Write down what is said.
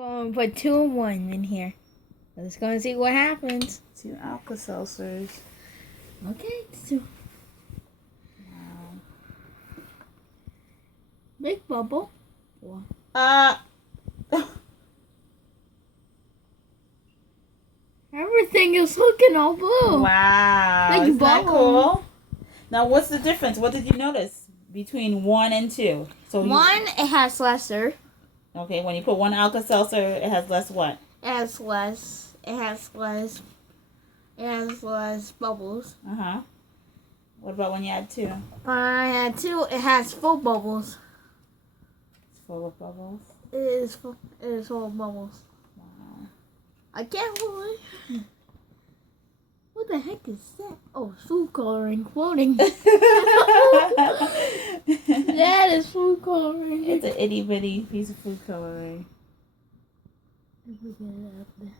going to put 2 and 1 in here. Let's go and see what happens. 2 Alka-Seltzers. Okay, 2. Wow. Big bubble. 1. Everything is looking all blue. Wow. Like Isn't that bubble. cool? Now, what's the difference? What did you notice between 1 and 2? So 1, it has lesser. Okay, when you put 1 Alka-Seltzer, it has less what? It has less. It has less bubbles. Uh-huh. What about when you add 2? When I had 2, it has full bubbles. It's full of bubbles. It is full of bubbles. Wow. I can't believe. What the heck is that? Oh, food coloring floating. That is food coloring. It's an itty bitty piece of food coloring. If we get it up there.